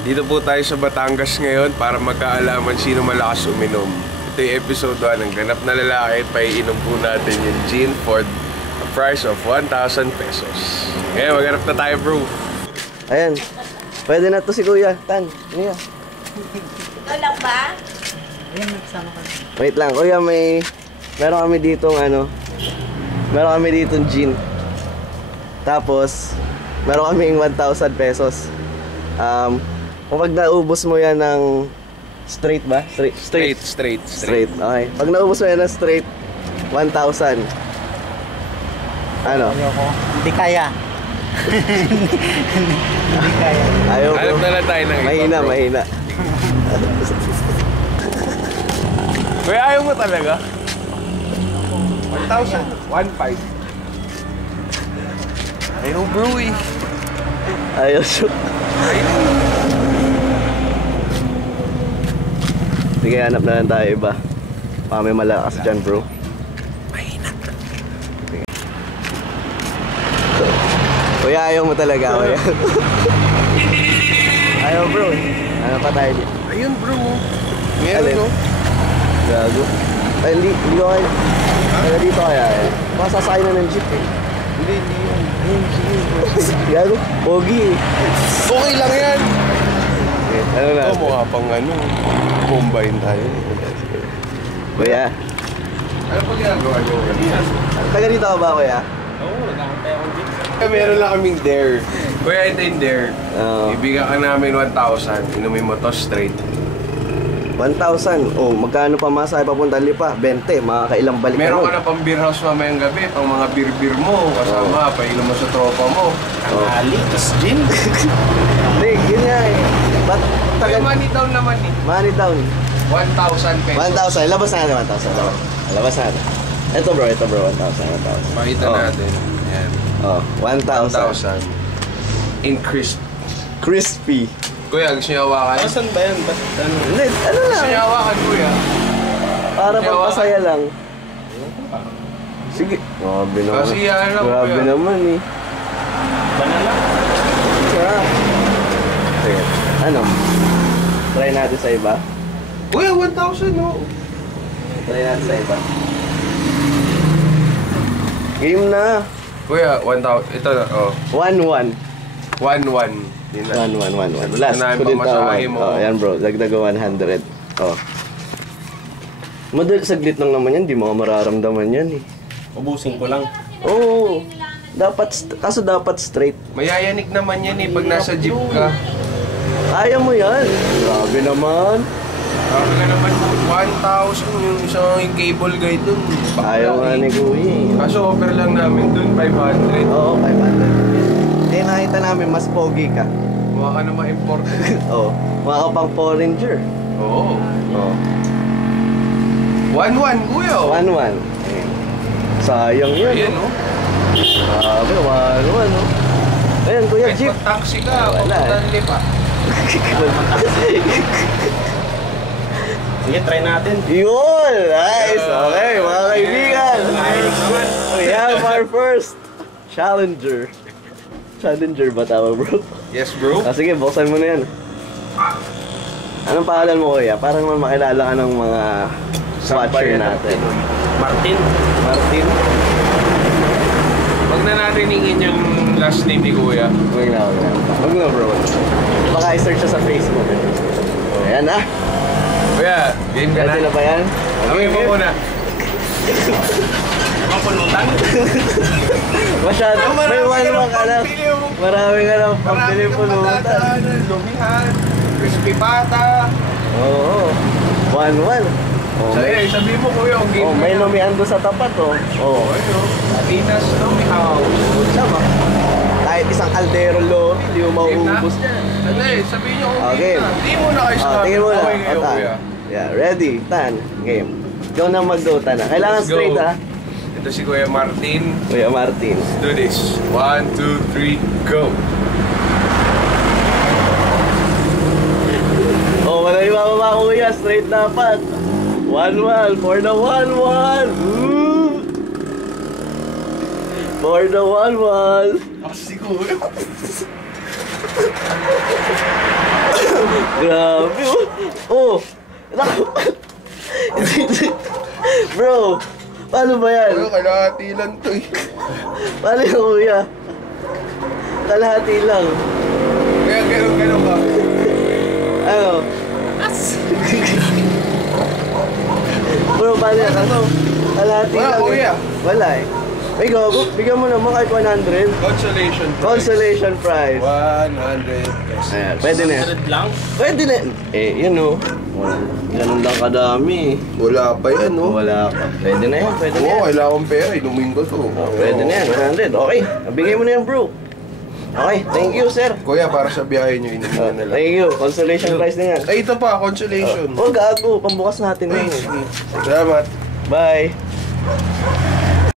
Dito po tayo sa Batangas ngayon para magkaalaman sino malakas uminom. Ito yung episode 1 ng Ganap na Lalaki. Paiinom po natin yung gin for a price of 1,000 pesos. Ngayon, maghanap na tayo, bro. Ayan. Pwede na to si Kuya. Tan, Kuya. Ikaw lang ba? Ayan, nagsama ka. Wait lang, Kuya, meron kami ditong meron kami ditong gin. Tapos, meron kaming 1,000 pesos. Kapag naubos mo yan ng straight ba? Straight. Okay. Pag naubos mo yan ng straight, 1,000. Ano? Ayoko. Hindi kaya. Hindi kaya. Ayaw, bro. Hanap na lang tayo ng iba, bro. Mahina. Kuya, ayaw mo talaga? 1,000? 1,500. Ayaw, bro, eh. Ayaw, shoot. Sige, hanap na lang tayo iba. Baka may malakas dyan, bro. Mahina. Kuya, ayaw mo talaga, kuya. Ayaw, bro. Ano pa tayo dito? Ayun, bro. Meron, no? Gago. Ay, hindi ko kayo. Kaya dito kaya eh. Baka sasakay na ng jeep eh. Hindi yun. Ayun, sige. Gago, pogi eh. Okay lang yan. Okay, ano na? Ito, mukha pang combine tayo. Kuya, Ano pa ginagawa nyo kanina? taga dito ka ba, kuya? Oo, nagkakantay akong jeep. Meron lang kaming dare. Kuya, ito yung dare. Oo. Ibigyan ka namin 1,000. Inumin mo to straight. 1,000. Oh, magkano pa masakay papunta Lipa? 20. Makakailang balik Meron nun. ka na pang beer house mamayang gabi. Pang mga beer mo. Kasama, painom mo sa tropa mo. Ali, tas gin. Hindi, yun nga eh. Ba't Kaya taga... money down naman eh. Money down. 1,000 pesos. 1,000. Labas na natin 1,000. Labas na natin. Ito bro, 1,000. Pakita Oh. natin. Yan. Oh, 1,000. 1,000. In crisp. Crispy. Kuya, gusto niyo hawakan? Saan ba yan? Ba't ano? Hindi, ano Gusto lang. niyo hawakan, kuya? Para pampasaya lang. Sige. Grabe naman. Kasi yan lang, Grabe kuya. naman eh. Banana? Sarap. Sige. Ano? Try natin sa iba. Kuya, 1,000 no? Try natin sa iba. Game na. Kuya, 1,000. Ito na, oh. 1-1. 1,1. Yun na. 1-1. Last. Unahin Kunin pamasahe mo. Oh, yan bro. Dagdag 100. Oh. Madali saglit lang naman yan. Di mo mararamdaman yan eh. Ubusin ko lang. Oo. Kaso dapat straight. Mayayanig naman yan eh pag nasa jeep ka. Kaya mo yan. Grabe naman. Sabi ka naman, 1,000 yung isang cable guy dun. Ayaw nga ni Kuya. Kaso offer lang namin dun, 500. Oo, 500. Eh, nakita namin mas pogi ka. Mukha ka na ma-import. Oo. Mga ka pang foreigner. Oo. Oo. 1,1 kuya oh. 1-1. Eh, sayang yun. Ayan oh. Grabe, 1-1 no? Ayan, Kuya Kahit Jeep. mag-taxi ka, Wala papunta ng Lipa. Sige, try natin. Yun! Nice! Okay, mga kaibigan. We have our first challenger. Challenger ba tawag, bro? Yes bro. Sige, buksan mo na yan. Anong pangalan mo, Kuya? Para naman makilala ka ng mga watcher natin. Martin. Martin? Huwag na natin hingin yung last name ni kuya. Huwag na, bro. Baka i-search siya sa Facebook. Ayan na. Kuya, game ka na. Ready na ba yan? Okay po muna. Mapulutan. Masyado. May one lang ka lang. Marami ka lang pambili pulutan. Lumihan, crispy pata. Oo. 1-1. Oh, Sabi mo kuya, ang game oh, may lumihan doon sa tapat, oh. Oh. Ano? Latinas, lumihaw. Sama. Kahit isang kaldero lomi, hindi mo Game na? mauubos yan. Sabihin nyo kung Okay. game na. Hindi mo na kayo sa Tingin mo na. Okay kayo Tan. kuya. Yeah, ready? Tan. Game. Ikaw na mag-go, Tan. Kailangan Let's go. straight, ha? Ito si Kuya Martin. Kuya Martin. Let's do this. 1, 2, 3, go! Oh, wala yung mababa, Kuya. Straight dapat. 1-1 for the 1-1. For the 1-1. Ako si Kuya. Grabe, oh. Naku. Bro, paano ba yan? Kuya, kalahati lang to eh. Paano yan, kuya? Kalahati lang. Kaya ganun ka. Ano? Bro, paano yan? Kalahati Wala, lang. kuya. Wala eh. Ay, gago. Bigyan mo naman kahit 100. Consolation prize. Consolation prize. 100 pesos. Ayan, pwede na yan. 100 lang. Pwede na. Yun o. Ganun lang kadami. Wala pa yan, no? Wala pa. Pwede na yan, pwede na Oo, yan. kailangan kong pera. Inumin ko to. Pwede na yan, 100. Okay, nabigay mo na yan, bro. Okay, thank you, sir. Kuya, para sa biyahe nyo, inumin na lang. Thank you, consolation prize na yan. Ay, ito pa, consolation. Oh, gago, pambukas natin na yun. Salamat. Bye.